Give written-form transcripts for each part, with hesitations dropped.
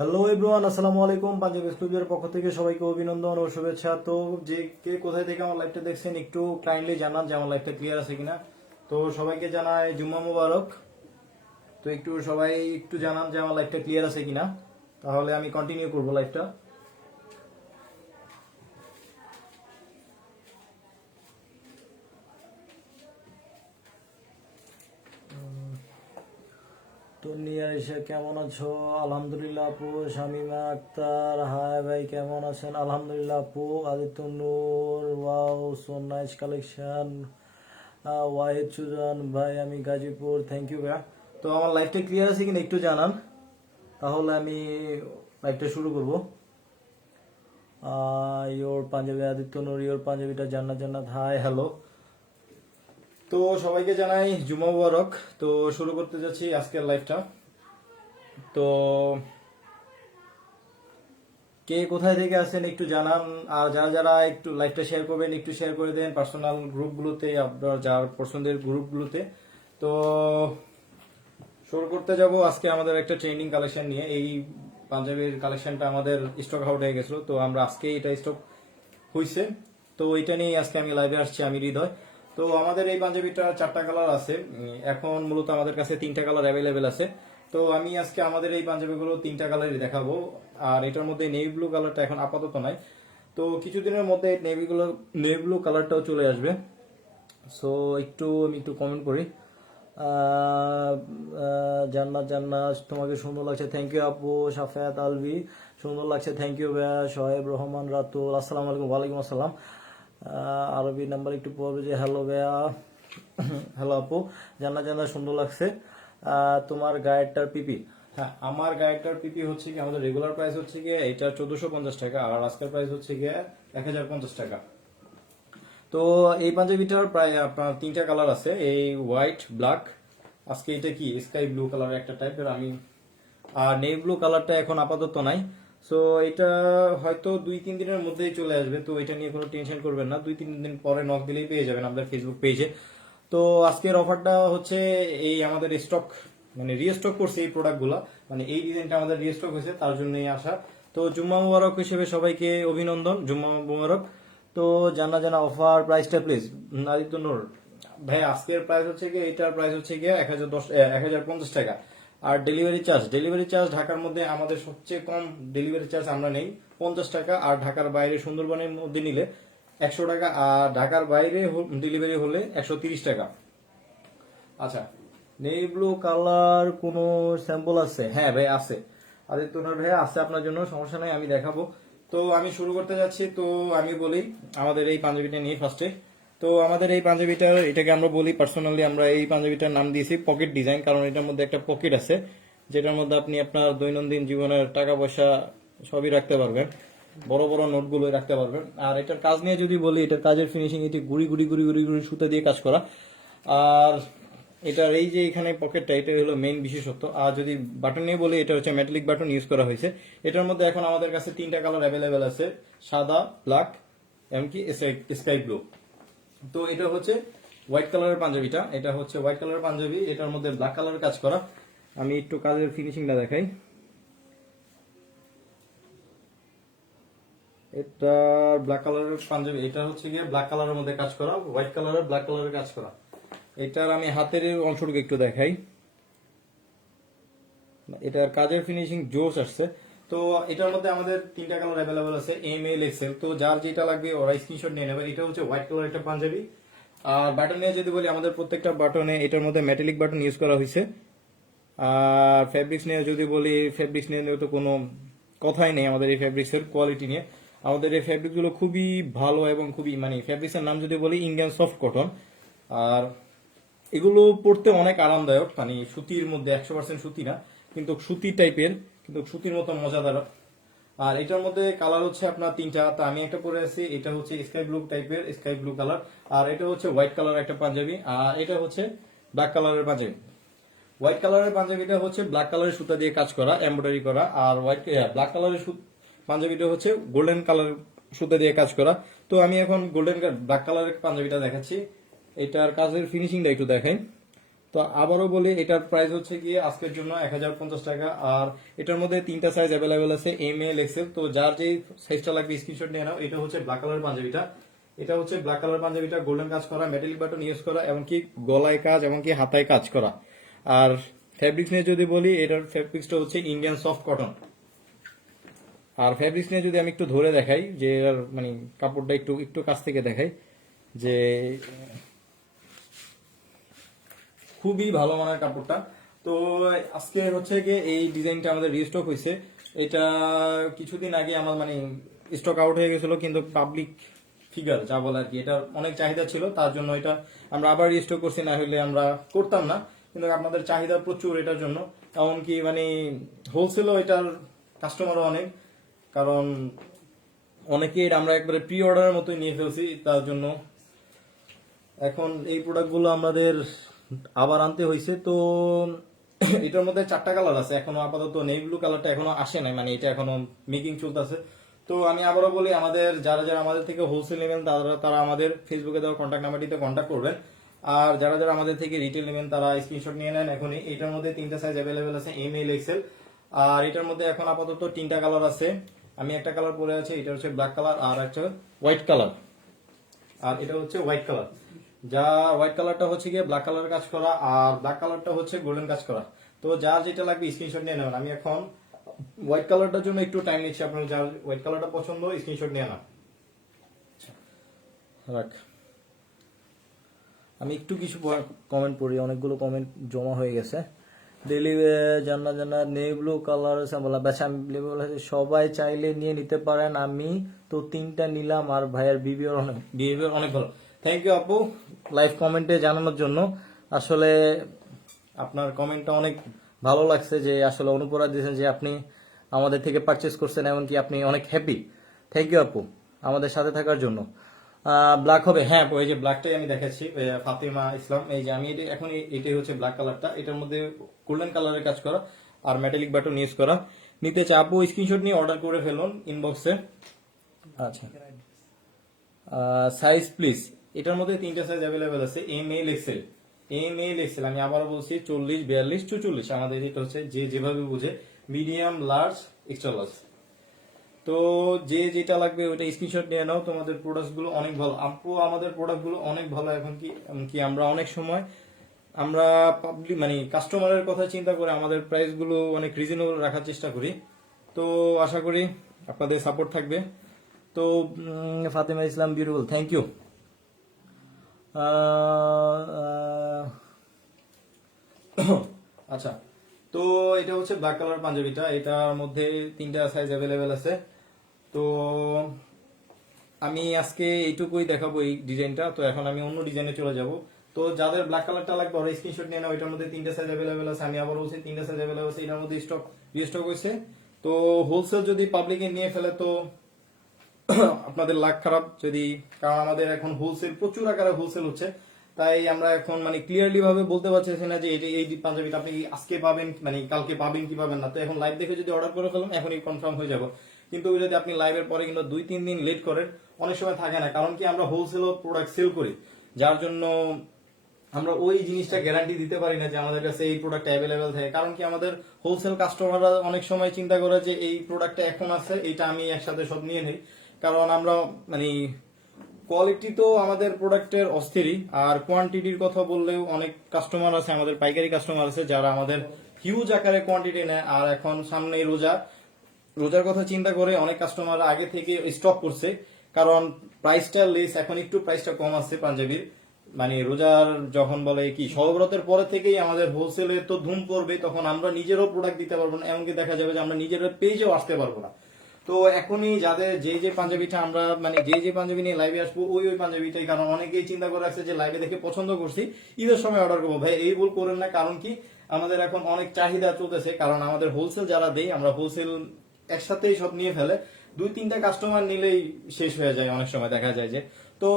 Hello everyone, আসসালামু আলাইকুম। পাঞ্জাবি স্টুডিওর পক্ষ থেকে সবাইকে অভিনন্দন ও শুভেচ্ছা। তো যে কে কোথায় থেকে আমার লাইভটা দেখছেন একটু কাইন্ডলি জানান যে আমার লাইভটা ক্লিয়ার আছে কিনা। তো সবাইকে জানাই জুম্মা মুবারক। তো একটু সবাই একটু জানান যে আমার লাইভটা ক্লিয়ার আছে কিনা, তাহলে আমি কন্টিনিউ করবো লাইভটা। তন্নিয়া ইসা কেমন আছো? আলহামদুলিল্লাহ আপু। শামিমা আক্তার হাই ভাই, কেমন আছেন? আলহামদুলিল্লাহ আপু। Aditya Noor, wow so nice collection. Wahid Sujan ভাই, আমি গাজীপুর। থ্যাংক ইউ ভাইয়া। তো আমার লাইফটা ক্লিয়ার আছে কিনা একটু জানান, তাহলে আমি লাইভটা শুরু করব। ইয়োর পাঞ্জাবি, আদিত্য নূর ইয়োর পাঞ্জাবিটা জান্নাত জান্নাত হাই হ্যালো। তো সবাইকে জানাই জুমা মুবারক। তো শুরু করতে যাচ্ছি আজকের লাইভটা। তো কে কোথায় থেকে আছেন একটু জানান, আর যারা যারা একটু লাইভটা শেয়ার করবেন একটু শেয়ার করে দেন পার্সোনাল গ্রুপগুলোতে, আপনার যার পছন্দের গ্রুপগুলোতে। তো শুরু করতে যাব আজকে আমাদের একটা ট্রেন্ডিং কালেকশন নিয়ে। এই পাঞ্জাবির কালেকশনটা আমাদের স্টক আউট হয়ে গেছিল, তো আমরা আজকে এটা স্টক হইছে, তো এটা নিয়ে আজকে আমি লাইভে আসছি, আমি হৃদয়। তো আমাদের এই পাঞ্জাবিটা 4টা কালার আছে, এখন মূলত আমাদের কাছে 3টা কালার অ্যাভেলেবেল আছে। তো আমি আজকে আমাদের এই পাঞ্জাবিগুলো 3টা কালারই দেখাবো। আর এটার মধ্যে নেভি ব্লু কালারটা এখন আপাতত নাই, তো কিছুদিনের মধ্যে নেভি ব্লু কালারটাও চলে আসবে। সো আমি একটু কমেন্ট করি। জান্নাত জান্নাত, তোমাকে সুন্দর লাগছে, থ্যাংক ইউ আপু। সাফায়াত আলভি, সুন্দর লাগছে, থ্যাংক ইউ ভাইয়া। সোহেব রহমান রাতুল, আসসালামু আলাইকুম। ওয়ালাইকুম আসসালাম। আরবি নাম্বার একটু পড়বে যে হ্যালো ভাইয়া। হ্যালো আপু। জান্নাত জান্নাত, সুন্দর লাগছে। তোমার গায়েরটার পিপি? হ্যাঁ, আমার গায়েরটার পিপি হচ্ছে কি, আমাদের রেগুলার প্রাইস হচ্ছে গিয়ে এটা 1450 টাকা, আর আজকের প্রাইস হচ্ছে গিয়ে 1050 টাকা। তো এই পাঞ্জাবিটার প্রায় আপনার 3টা কালার আছে, এই হোয়াইট ব্ল্যাক, আজকে এটা কি স্কাই ব্লু কালার একটা টাইপের, আর নেভি ব্লু কালারটা এখন আপাতত নাই। সো এটা হয়তো 2-3 দিনের মধ্যেই চলে আসবে, তো এটা নিয়ে কোনো টেনশন করবেন না, 2-3 দিন পরে নক দিলেই পেয়ে যাবেন আমাদের ফেসবুক পেজে। তো আজকের অফারটা হচ্ছে এই আমাদের স্টক, মানে রিস্টক করছে এই প্রোডাক্টগুলো, মানে এই ডিজাইনটা আমাদের রিস্টক হয়েছে, তার জন্যই আসা। তো জুম্মা মুবারক হিসেবে সবাইকে অভিনন্দন, জুম্মা মুবারক। তো জানা জানা অফার প্রাইসটা প্লিজ। আদিত্য নূর ভাই, আজকের প্রাইস হচ্ছে গিয়ে, এটার প্রাইস হচ্ছে গিয়ে 1050 টাকা। আর ডেলিভারি চার্জ ঢাকার মধ্যে আমাদের সবচেয়ে কম ডেলিভারি চার্জ আমরা নেই 50 টাকা, আর ঢাকার বাইরে সুন্দরবনের মধ্যে নিলে 100 টাকা, আর ঢাকার বাইরে ডেলিভারি হলে 130 টাকা। আচ্ছা, নেভি ব্লু কালার কোনো স্যাম্পল আছে? হ্যাঁ ভাই আছে, আদিত্য নূর ভাই আছে আপনার জন্য, সমস্যা নাই, আমি দেখাবো। তো আমি শুরু করতে যাচ্ছি। তো আমি বলি আমাদের এই পাঞ্জাবিটা নিয়ে ফার্স্টে। তো আমাদের এই পাঞ্জাবিটার, এটাকে আমরা বলি পার্সোনালি, আমরা এই পাঞ্জাবিটার নাম দিয়েছি পকেট ডিজাইন, কারণ এটার মধ্যে একটা পকেট আছে, যেটার মধ্যে আপনি আপনার দৈনন্দিন জীবনের টাকা পয়সা সবই রাখতে পারবেন, বড় বড় নোটগুলো রাখতে পারবেন। আর এটার কাজ নিয়ে যদি বলি, এটার কাজের ফিনিশিং, এটি গুড়ি গুড়ি গুড়ি গুড়ি গুড়ি সুতা দিয়ে কাজ করা। আর এটার এই যে এখানে পকেটটা, এটা হলো মেইন বিশেষত্ব। আর যদি বাটন নিয়ে বলি, এটা হচ্ছে মেটালিক বাটন ইউজ করা হয়েছে। এটার মধ্যে এখন আমাদের কাছে 3টা কালার অ্যাভেলেবেল আছে, সাদা, ব্ল্যাক, এমনকি স্কাই ব্লু। তো এটা হচ্ছে হোয়াইট কালারের পাঞ্জাবিটা, এটা হচ্ছে হোয়াইট কালারের পাঞ্জাবি, এটার মধ্যে ব্ল্যাক কালারের কাজ করা। আমি একটু কাজের ফিনিশিংটা দেখাই। এটা ব্ল্যাক কালারের পাঞ্জাবি, এটা হচ্ছে গিয়ে ব্ল্যাক কালারের মধ্যে কাজ করা, হোয়াইট কালারের ব্ল্যাক কালারের কাজ করা। এটার আমি হাতের অংশটুকু একটু দেখাই, এটার কাজের ফিনিশিং জোস আসছে। তো এটার মধ্যে আমাদের 3টা কালার অ্যাভেলেবেল আছে, এম এল এক্সেল। তো যার যেটা লাগবে ওরা স্ক্রিনশট নিয়ে নেবে। এটা হচ্ছে হোয়াইট কালার একটা পাঞ্জাবি। আর বাটন নিয়ে যদি বলি, আমাদের প্রত্যেকটা বাটনে এটার মধ্যে মেটালিক বাটন ইউজ করা হয়েছে। আর ফেব্রিক্স নিয়ে যদি বলি, ফেব্রিক্স নিয়ে তো কোনো কথাই নেই আমাদের এই ফেব্রিক্সের কোয়ালিটি নিয়ে। আমাদের এই ফেব্রিকগুলো খুবই ভালো এবং খুবই, মানে ফেব্রিক্সের নাম যদি বলি ইন্ডিয়ান সফট কটন। আর এগুলো পড়তে অনেক আরামদায়ক, মানে সুতির মধ্যে 100% সুতি না, কিন্তু সুতি টাইপের, কিন্তু সুতির মতো মজাদার। আর এটার মধ্যে কালার হচ্ছে আপনার 3টা, তা আমি একটা পরে আছি, এটা হচ্ছে স্কাই ব্লু টাইপের, স্কাই ব্লু কালার। আর এটা হচ্ছে হোয়াইট কালার একটা পাঞ্জাবি, আর এটা হচ্ছে ব্ল্যাক কালারের পাঞ্জাবি। হোয়াইট কালারের পাঞ্জাবিটা হচ্ছে ব্ল্যাক কালারের সুতা দিয়ে কাজ করা, এমব্রয়ডারি করা। আর ব্ল্যাক কালারের পাঞ্জাবিটা হচ্ছে গোল্ডেন কালার সুতা দিয়ে কাজ করা। তো আমি এখন ব্ল্যাক কালারের পাঞ্জাবিটা দেখাচ্ছি, এটার কাজের ফিনিশিংটা একটু দেখাই। তো আবারও বলি এটার প্রাইস হচ্ছে গিয়ে আজকের জন্য 1050 টাকা। আর এটার মধ্যে 3টা সাইজ অ্যাভেলেবেল আছে, এম এল এক্সেল। তো যার যেই সাইজটা লাগবে স্ক্রিনশট নিয়ে নাও। এটা হচ্ছে ব্ল্যাক কালার পাঞ্জাবিটা, এটা হচ্ছে ব্ল্যাক কালার পাঞ্জাবিটা, গোল্ডেন কাজ করা, মেটালিক বাটন ইউজ করা, এমনকি গলায় কাজ এমনকি হাতায় কাজ করা। আর ফ্যাব্রিক্স নিয়ে যদি বলি, এটার ফ্যাব্রিক্সটা হচ্ছে ইন্ডিয়ান সফট কটন। আর ফ্যাব্রিক্স নিয়ে যদি আমি একটু ধরে দেখাই, যে এর মানে কাপড়টা একটু একটু কাছ থেকে দেখাই, যে খুবই ভালো মানের কাপড়টা। তো আজকে হচ্ছে গিয়ে এই ডিজাইনটা আমাদের রিস্টক হয়েছে। এটা কিছুদিন আগে আমার মানে স্টক আউট হয়ে গেছিল, কিন্তু পাবলিক ফিগার যা বলে আর কি, এটা অনেক চাহিদা ছিল, তার জন্য এটা আমরা আবার রিস্টক করছি, না হলে আমরা করতাম না। কিন্তু আপনাদের চাহিদা প্রচুর এটার জন্য, এমনকি মানে হোলসেলও এটার কাস্টমারও অনেক, কারণ অনেকে আমরা একবারে প্রি অর্ডারের মতোই নিয়ে ফেলছি, তার জন্য এখন এই প্রোডাক্টগুলো আমাদের আবার আনতে হয়েছে। তো এটার মধ্যে 4টা কালার আছে, এখনো আপাতত নেভি ব্লু কালারটা এখনো আসে নাই, মানে এটা এখনো মেকিং চলতেছে। তো আমি আবারও বলি, আমাদের যারা যারা আমাদের থেকে হোলসেল নেবেন তারা তারা আমাদের ফেসবুকে দেওয়া কন্ট্যাক্ট নাম্বারটিতে কন্ট্যাক্ট করবেন। আর যারা যারা আমাদের থেকে রিটেল নেবেন তারা স্ক্রিনশট নিয়ে নেন এখনই। এটার মধ্যে 3টা সাইজ অ্যাভেলেবেল আছে, এম এল এক্সেল। আর এটার মধ্যে এখন আপাতত 3টা কালার আছে, আমি একটা কালার পরে আছে, এটা হচ্ছে ব্ল্যাক কালার, আর একটা হোয়াইট কালার, আর এটা হচ্ছে হোয়াইট কালার। যা হোয়াইট কালারটা হচ্ছে গিয়ে ব্ল্যাক কালার কাজ করা, আর ব্ল্যাক কালারটা হচ্ছে গোল্ডেন কাজ করা। তো যার যেটা লাগবে স্ক্রিনশট নিয়ে নেবেন। আমি এখন হোয়াইট কালারটার জন্য একটু টাইম নিচ্ছি, আপনার যার হোয়াইট কালারটা পছন্দ স্ক্রিনশট নিয়ে নেন। রাখ, আমি একটু কিছু কমেন্ট পড়ি, অনেকগুলো কমেন্ট জমা হয়ে গেছে। ডেলি জান্নাত জান্নাত নেভি ব্লু কালার আছে বলা, বেচা সবাই চাইলে নিয়ে নিতে পারেন, আমি তো 3টা নিলাম। আর ভাইয়ের বিহেভিয়ার অনেক ভালো। থ্যাংক ইউ আপু লাইভ কমেন্টে জানানোর জন্য। আসলে আপনার কমেন্টটা অনেক ভালো লাগছে, যে আসলে অনুপ্রেরণা দিয়েছেন যে আপনি আমাদের থেকে পারচেস করছেন, এমনকি আপনি অনেক হ্যাপি। থ্যাংক ইউ আপু আমাদের সাথে থাকার জন্য। ব্ল্যাক হবে, হ্যাঁ ওই যে ব্ল্যাকটাই আমি দেখাচ্ছি, ফাতিমা ইসলাম। এই যে আমি এখন এটাই হচ্ছে ব্ল্যাক কালারটা, এটার মধ্যে গোল্ডেন কালারের কাজ করা আর মেটালিক বাটন ইউজ করা। নিতে চাই আপু স্ক্রিনশট নিয়ে অর্ডার করে ফেলুন ইনবক্সে। আচ্ছা, সাইজ প্লিজ। এটার মধ্যে 3টা সাইজ অ্যাভেলেবেল আছে, M L XL. M L XL আমি আবার বলছি, 40, 42, 44 আমাদের এটা হচ্ছে যে যেভাবে বুঝে, মিডিয়াম, লার্জ, এক্সট্রা লার্জ। তো যে যেটা লাগবে ওইটা স্ক্রিনশট নিয়ে নাও। তোমাদের প্রোডাক্ট গুলো অনেক ভালো আপু, আমাদের প্রোডাক্ট গুলো অনেক ভালো। এখন কি আমরা অনেক সময় আমরা পাবলিক মানে কাস্টমারের কথা চিন্তা করে আমাদের প্রাইস গুলো অনেক রিজনেবল রাখার চেষ্টা করি। তো আশা করি আপনাদের সাপোর্ট থাকবে। তো ফাতিমা ইসলাম বিউটিফুল, থ্যাংক ইউ। আচ্ছা, তো এটা হচ্ছে ব্ল্যাক কালার পাঞ্জাবিটা, এটার মধ্যে 3টা সাইজ অ্যাভেলেবেল আছে। তো আমি আজকে এইটুকুই দেখাবো এই ডিজাইনটা। তো এখন আমি অন্য ডিজাইনে চলে যাব। তো যাদের ব্ল্যাক কালারটা লাগবে ওরা স্ক্রিনশট নিয়ে নাও। এটার মধ্যে 3টা সাইজ অ্যাভেলেবেল আছে, আমি আবার বলছি 3টা সাইজ অ্যাভেলেবেল আছে। এটার মধ্যে স্টক রিস্টক হয়েছে। তো হোলসেল যদি পাবলিকে নিয়ে ফেলে তো আপনাদের লাখ খারাপ, যদি কারণ আমাদের এখন হোলসেল প্রচুর আকারে হোলসেল হচ্ছে, তাই আমরা এখন মানে ক্লিয়ারলি ভাবে বলতে পারছি না যে এই পাঞ্জাবিটা আপনি আজকে পাবেন মানে কালকে পাবেন কি পাবেন না। তো এখন লাইভ দেখে যদি অর্ডার করে ফেলেন এখনই কনফার্ম হয়ে যাবো। কিন্তু যদি আপনি লাইভের পরে কিন্তু 2-3 দিন লেট করেন, অনেক সময় থাকে না, কারণ কি আমরা হোলসেল প্রোডাক্ট সেল করি, যার জন্য আমরা ওই জিনিসটা গ্যারান্টি দিতে পারি না যে আমাদের কাছে এই প্রোডাক্ট অ্যাভেলেবেল থাকে। কারণ কি আমাদের হোলসেল কাস্টমাররা অনেক সময় চিন্তা করে যে এই প্রোডাক্টটা এখন আছে, এইটা আমি একসাথে সব নিয়ে নেই। কারণ আমরা মানে কোয়ালিটি তো আমাদের প্রোডাক্টের অস্থিরই, আর কোয়ান্টিটির কথা বললেও অনেক কাস্টমার আছে, আমাদের পাইকারি কাস্টমার আছে যারা আমাদের হিউজ আকারে কোয়ান্টিটি নেয়। আর এখন সামনে রোজার কথা চিন্তা করে অনেক কাস্টমার আগে থেকে স্টক করছে, কারণ প্রাইসটা লেস, এখন একটু প্রাইসটা কম আছে পাঞ্জাবির। মানে রোজার যখন বলে কি সহব্রতের পরে থেকেই আমাদের হোলসেলে তো ধুম পড়বে, তখন আমরা নিজেরও প্রোডাক্ট দিতে পারবো না, এমনকি দেখা যাবে যে আমরা নিজের পেজেও আসতে পারবো না। তো এখনই যাদের যে পাঞ্জাবিটা আমরা মানে যে পাঞ্জাবি নিয়ে লাইভে আসবো ওই পাঞ্জাবিটাই, কারণ অনেকেই চিন্তা করে রাখছে যে লাইভে দেখে পছন্দ করছি ঈদের সময় অর্ডার করবো। ভাই এই ভুল করেন না, কারণ কি আমাদের এখন অনেক চাহিদা চলতেছে, কারণ আমাদের হোলসেল যারা দেই আমরা হোলসেল একসাথেই সব নিয়ে ফেলে, 2-3টা কাস্টমার নিলেই শেষ হয়ে যায় অনেক সময় দেখা যায় যে। তো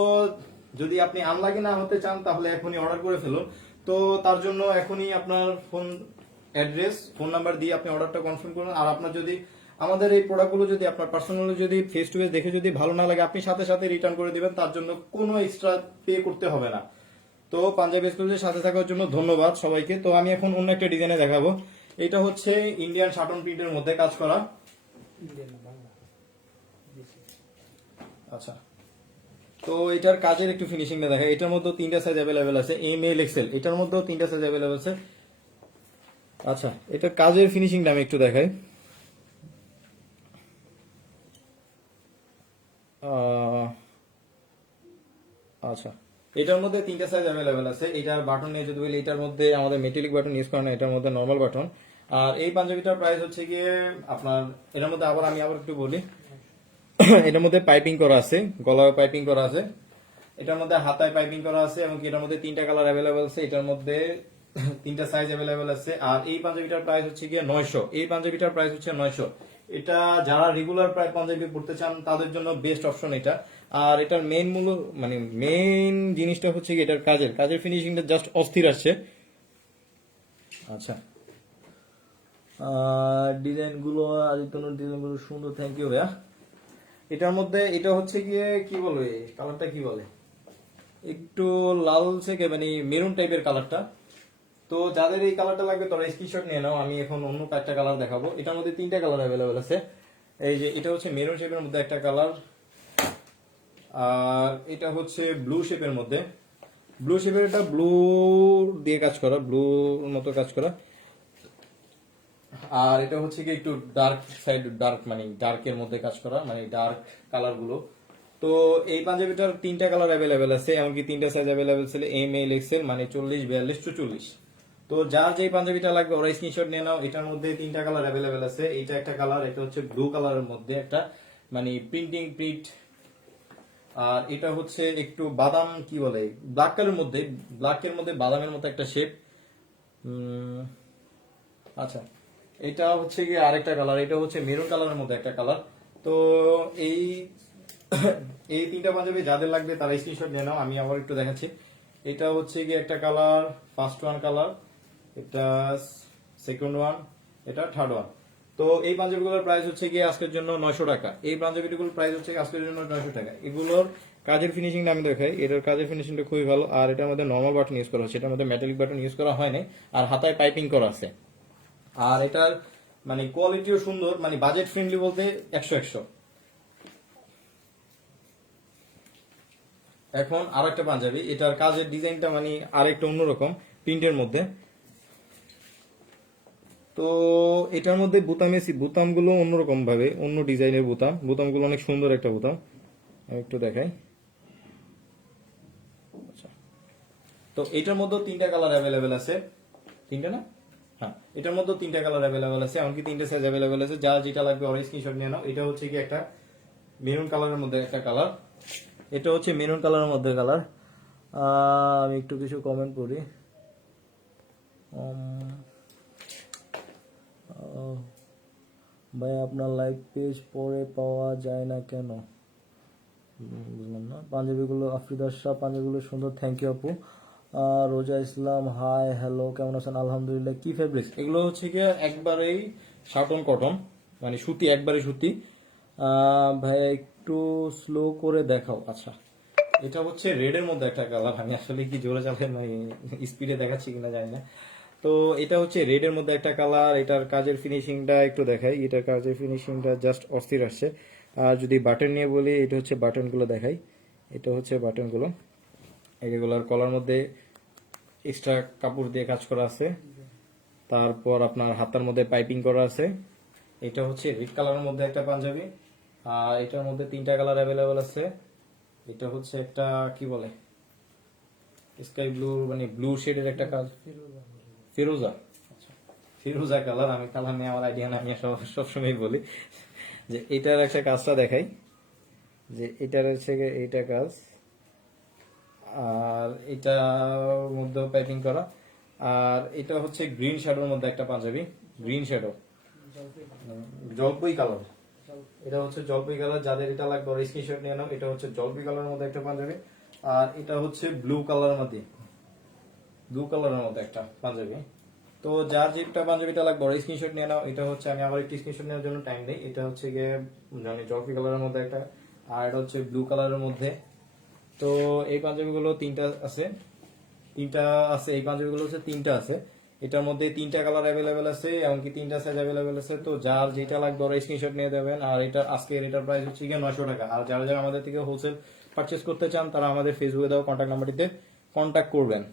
যদি আপনি আনলাকি না হতে চান তাহলে এখনই অর্ডার করে ফেলুন। তো তার জন্য এখনই আপনার ফোন অ্যাড্রেস ফোন নাম্বার দিয়ে আপনি অর্ডারটা কনফার্ম করুন। আর আপনার যদি আমাদের এই প্রোডাক্টগুলো যদি আপনার পার্সোনালি যদি ফেস টু ফেস দেখে যদি ভালো না লাগে আপনি সাথে সাথে রিটার্ন করে দিবেন, তার জন্য কোনো এক্সট্রা পে করতে হবে না। তো পাঞ্জাবি এক্সক্লুসিভের সাথে থাকার জন্য ধন্যবাদ সবাইকে। তো আমি এখন অন্য একটা ডিজাইনে দেখাবো। এটা হচ্ছে ইন্ডিয়ান শাটন প্রিন্টের মধ্যে কাজ করা। আচ্ছা, তো এটার কাজের একটু ফিনিশিংটা দেখা। এটার মধ্যে 3টা সাইজ অ্যাভেলেবেল আছে, এম এল এক্সেল। এটার মধ্যেও 3টা সাইজ অ্যাভেলেবেল আছে। আচ্ছা, এটার কাজের ফিনিশিংটা আমি একটু দেখাই। আচ্ছা, এটার মধ্যে 3টা সাইজ অ্যাভেলেবেল আছে। এটার বাটন নিয়ে যদি বলি, এটার মধ্যে আমাদের মেটালিক বাটন ইউজ করা না, এটার মধ্যে নর্মাল বাটন। আর এই পাঞ্জাবিটার প্রাইস হচ্ছে গিয়ে আপনার, এটার মধ্যে আমি আবার একটু বলি, এটার মধ্যে পাইপিং করা আছে, গলায় পাইপিং করা আছে, এটার মধ্যে হাতায় পাইপিং করা আছে, এবং এটার মধ্যে 3টা কালার অ্যাভেলেবেল আছে, এটার মধ্যে 3টা সাইজ অ্যাভেলেবেল আছে। আর এই পাঞ্জাবিটার প্রাইস হচ্ছে গিয়ে 900। এই পাঞ্জাবিটার প্রাইস হচ্ছে 900। এটা যারা রেগুলার প্রায় পাঞ্জাবি পড়তে চান তাদের জন্য বেস্ট অপশন এটা। আর এটার মেইন মূল্য মানে মেইন জিনিসটা হচ্ছে কি, এটার কাজের ফিনিশিংটা জাস্ট অস্থির আসছে। আচ্ছা, ডিজাইনগুলো আদিত্যনুর ডিজাইনগুলো সুন্দর, থ্যাংক ইউ ভাইয়া। এটার মধ্যে এটা হচ্ছে গিয়ে কি বলবে, কালারটা কি বলে, একটু লালচে মানে মেরুন টাইপের কালারটা। তো যাদের এই কালারটা লাগবে তারা স্ক্রিনশট নিয়ে নাও। আমি এখন অন্য একটা কালার দেখাবো। এটার মধ্যে 3টা কালার অ্যাভেলেবেল আছে। এই যে এটা হচ্ছে মেরুন শেপের মধ্যে একটা কালার, আর এটা হচ্ছে ব্লু শেপের মধ্যে। ব্লু শেপের, এটা ব্লু দিয়ে কাজ করা, ব্লুর মতো কাজ করা। আর এটা হচ্ছে কি একটু ডার্ক সাইড, ডার্ক মানে ডার্কের মধ্যে কাজ করা, মানে ডার্ক কালার গুলো। তো এই পাঞ্জাবিটার 3টা কালার অ্যাভেলেবেল আছে, এমনকি 3টা সাইজ অ্যাভেলেবেল ছিল, এম এল এক্সেল, মানে 40, 42, 44। তো যার যেই পাঞ্জাবিটা লাগবে ওরা স্ক্রিনশট নিয়ে নাও। এটার মধ্যে 3টা কালার অ্যাভেলেবেল আছে। এটা একটা কালার, এটা হচ্ছে ব্লু কালারের মধ্যে একটা মানে প্রিন্ট। আর এটা হচ্ছে একটু বাদাম কি বলে, ব্ল্যাকের মধ্যে বাদামের মতো একটা শেপ। আচ্ছা, এটা হচ্ছে গিয়ে আরেকটা কালার, এটা হচ্ছে মেরুন কালারের মধ্যে একটা কালার। তো এই এই 3টা পাঞ্জাবি যাদের লাগবে তারা স্ক্রিনশট নিয়ে নাও। আমি আবার একটু দেখাচ্ছি। এটা হচ্ছে গিয়ে একটা কালার, ফার্স্ট ওয়ান কালার, এটা সেকেন্ড ওয়ান, এটা থার্ড ওয়ান। তো এই পাঞ্জাবিগুলোর প্রাইস হচ্ছে গিয়ে আজকের জন্য 900 টাকা। এই পাঞ্জাবিগুলোর প্রাইস হচ্ছে আজকের জন্য 900 টাকা। এগুলোর কাজের ফিনিশিংটা আমি দেখাই। এটার কাজের ফিনিশিংটা খুবই ভালো। আর এটার মধ্যে নর্মাল বাটন ইউজ করা হচ্ছে, এটার মধ্যে মেটালিক বাটন ইউজ করা হয়নি। আর হাতায় পাইপিং করা আছে। আর এটার মানে কোয়ালিটিও সুন্দর, মানে বাজেট ফ্রেন্ডলি বলতে 100-100। এখন আর একটা পাঞ্জাবি, এটার কাজের ডিজাইনটা মানে আরেকটা অন্যরকম প্রিন্টের মধ্যে। তো এটার মধ্যে বুতামগুলো অন্যরকম ভাবে, অন্য ডিজাইনের বুতামগুলো অনেক সুন্দর একটা বুতাম। আমি একটু দেখাই। আচ্ছা, তো এটার মধ্যে 3টা কালার অ্যাভেলেবেল আছে। 3টা না, হ্যাঁ, এটার মধ্যে 3টা কালার অ্যাভেলেবেল আছে, এমনকি 3টা সাইজ অ্যাভেলেবেল আছে। যার যেটা লাগবে ওরা স্ক্রিনশট নিয়ে নাও। এটা হচ্ছে কি একটা মেরুন কালারের মধ্যে একটা কালার, এটা হচ্ছে মেরুন কালারের মধ্যে কালার। আমি একটু কিছু কমেন্ট করি। ভাই আপনার লাইভ পেজ পরে পাওয়া যায় না কেন? বুঝলাম না। পাঞ্জাবিগুলো, আফ্রিদার শাহ, পাঞ্জাবিগুলো সুন্দর, থ্যাংক ইউ আপু। রোজা ইসলাম, হাই হ্যালো, কেমন আছেন? আলহামদুলিল্লাহ। কি ফেব্রিক্স এগুলো হচ্ছে গিয়ে একবারেই শাটন কটন, মানে সুতি, একবারে সুতি। ভাই একটু স্লো করে দেখাও। আচ্ছা, এটা হচ্ছে রেড এর মধ্যে একটা কালার। আমি আসলে কি জোরে চালাই মানে স্পিডে দেখাচ্ছি কিনা জানি না। তো এটা হচ্ছে রেড এর মধ্যে একটা কালার। এটার কাজের ফিনিশিংটা একটু দেখাই। এটার কাজের ফিনিশিংটা জাস্ট অস্থির আসছে। আর যদি বাটন নিয়ে বলি, এটা হচ্ছে বাটনগুলো দেখাই। এটা হচ্ছে বাটনগুলো, এগুলোর কলার মধ্যে এক্সট্রা কাপড় দিয়ে কাজ করা আছে। তারপর আপনার হাতার মধ্যে পাইপিং করা আছে। এটা হচ্ছে রেড কালারের মধ্যে একটা পাঞ্জাবি। আর এটার মধ্যে 3টা কালার অ্যাভেলেবেল আছে। এটা হচ্ছে একটা কি বলে, স্কাই ব্লু, মানে ব্লু শেডের একটা কাজ, ফিরোজা। আচ্ছা, ফিরোজা কালার। আমি কালার নিয়ে আমার আইডিয়া না, আমি সবসময় বলি যে এটার একটা কাজটা দেখাই, যে এটার হচ্ছে এইটা কাজ। আর এটার মধ্যেও পাইপিং করা। আর এটা হচ্ছে গ্রিন শ্যাডোর মধ্যে একটা পাঞ্জাবি, গ্রিন শ্যাডো, জলপাই কালার। এটা হচ্ছে জলপাই কালার। যাদের এটা লাগবে ওরা স্ক্রিনশট নিয়ে নাও। এটা হচ্ছে জলপাই কালারের মধ্যে একটা পাঞ্জাবি। আর এটা হচ্ছে ব্লু কালারের মধ্যে একটা পাঞ্জাবি। তো যার যেটা পাঞ্জাবিটা লাগবে ওরা স্ক্রিনশট নিয়ে নাও। এটা হচ্ছে, আমি আবার একটি স্ক্রিনশট নেওয়ার জন্য টাইম নেই। এটা হচ্ছে গিয়ে মানে জলপাই কালারের মধ্যে একটা, আর এটা হচ্ছে ব্লু কালারের মধ্যে। তো এই পাঞ্জাবিগুলো 3টা আছে। তিনটা আছে, এই পাঞ্জাবিগুলো হচ্ছে তিনটা আছে, এটার মধ্যে তিনটা কালার অ্যাভেলেবেল আছে, এমনকি তিনটা সাইজ অ্যাভেলেবেল আছে। তো যার যেটা লাগবে ওরা স্ক্রিনশট নিয়ে দেবেন। আর এটা আজকের এটার প্রাইস হচ্ছে গিয়ে 900 টাকা। আর যারা যারা আমাদের থেকে হোলসেল পারচেস করতে চান তারা আমাদের ফেসবুকে দেওয়া কন্ট্যাক্ট নাম্বারটিতে কন্ট্যাক্ট করবেন।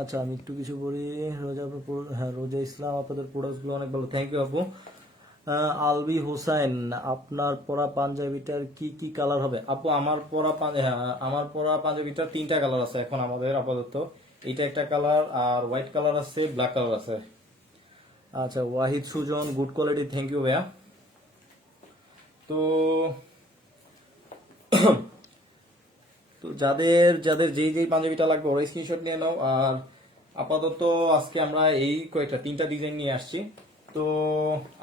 আচ্ছা আমি একটু কিছু বলি। রোজা আপু, হ্যাঁ রোজা ইসলাম, আপনাদের প্রোডাক্টসগুলো অনেক ভালো, থ্যাংক ইউ আপু। আলবি হোসেন, আপনার পরা পাঞ্জাবিটার কি কি কালার হবে? আপু আমার পরা আমার পরা পাঞ্জাবিটার তিনটা কালার আছে এখন আমাদের আপাতত। এটা একটা কালার, আর হোয়াইট কালার আছে, ব্ল্যাক কালার আছে। আচ্ছা Wahid Sujan, good quality, thank you ভাইয়া। তো তো যাদের যাদের যেই যেই পাঞ্জাবিটা লাগবে ওরা স্ক্রিনশট নিয়ে নাও। আর আপাতত আজকে আমরা এই কয়েকটা তিনটা ডিজাইন নিয়ে আসছি। তো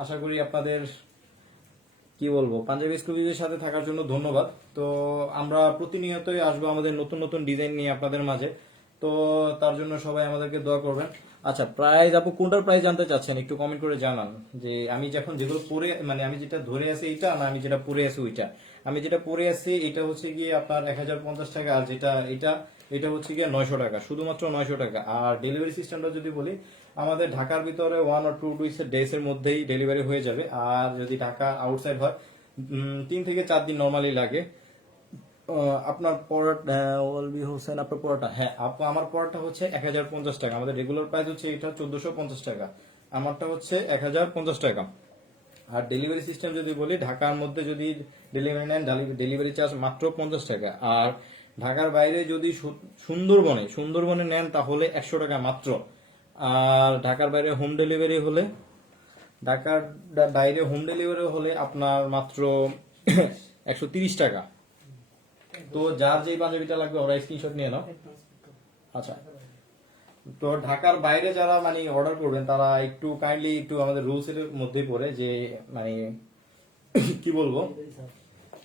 আশা করি আপনাদের কি বলবো, পাঞ্জাবি এক্সক্লুসিভের সাথে থাকার জন্য ধন্যবাদ। তো আমরা প্রতিনিয়তই আসবো আমাদের নতুন নতুন ডিজাইন নিয়ে আপনাদের মাঝে। তো তার জন্য সবাই আমাদেরকে দোয়া করবেন। আচ্ছা প্রাইস আপু কোনটার প্রাইস জানতে চাচ্ছেন একটু কমেন্ট করে জানান। যে আমি যখন যেগুলো পরে মানে আমি যেটা ধরে আছি এইটা, না আমি যেটা পরে আছি ওইটা। আমি যেটা পরে আছি এটা হচ্ছে গিয়ে আপনার 1050 টাকা, আর যেটা এটা এটা হচ্ছে গিয়ে 900 টাকা, শুধুমাত্র 900 টাকা। আর ডেলিভারি সিস্টেমটা যদি বলি, আমাদের ঢাকার ভিতরে 1 or 2 ডেজ এর মধ্যেই ডেলিভারি হয়ে যাবে। আর যদি ঢাকা আউটসাইড হয় 3 থেকে 4 দিন নর্মালি লাগে। আপনার পড়াটা ওয়ালবি হোসেন, আপনার পরাটা হ্যাঁ আপু আমার পড়াটা হচ্ছে 1050 টাকা। আমাদের রেগুলার প্রাইস হচ্ছে এটা 1450 টাকা, আমারটা হচ্ছে 1050 টাকা। আর ডেলিভারি সিস্টেম যদি বলি, ঢাকার মধ্যে যদি ডেলিভারি নেন ডেলিভারি চার্জ মাত্র 50 টাকা। আর ঢাকার বাইরে যদি সুন্দরবনে নেন তাহলে 100 টাকা মাত্র। আর ঢাকার বাইরে হোম ডেলিভারি হলে আপনার মাত্র 130 টাকা। তো যার যেই পাঞ্জাবিটা লাগবে ওরা স্ক্রিনশট নিয়ে নাও। আচ্ছা তো ঢাকার বাইরে যারা মানে অর্ডার করবেন তারা একটু কাইন্ডলি একটু আমাদের রুলস এর মধ্যে পড়ে যে মানে কি বলবো,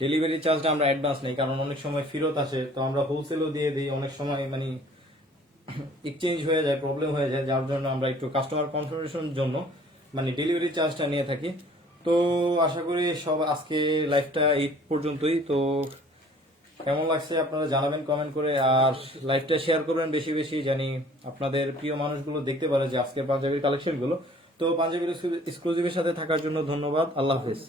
ডেলিভারি চার্জটা আমরা অ্যাডভান্স নেই, কারণ অনেক সময় ফেরত আসে। তো আমরা হোলসেলও দিয়ে দিই, অনেক সময় মানে এক্সচেঞ্জ হয়ে যায়, প্রবলেম হয়ে যায়, যার জন্য আমরা একটু কাস্টমার কনফার্মেশনের জন্য মানে ডেলিভারি চার্জটা নিয়ে থাকি। তো আশা করি সব আজকে লাইভটা এই পর্যন্তই। তো কেমন লাগছে আপনারা জানাবেন কমেন্ট করে। আর লাইভটা শেয়ার করবেন বেশি বেশি, জানি আপনাদের প্রিয় মানুষগুলো দেখতে পারে যে আজকে পাঞ্জাবির কালেকশন গুলো। তো পাঞ্জাবির এক্সক্লুসিভের সাথে থাকার জন্য ধন্যবাদ। আল্লাহ হাফেজ।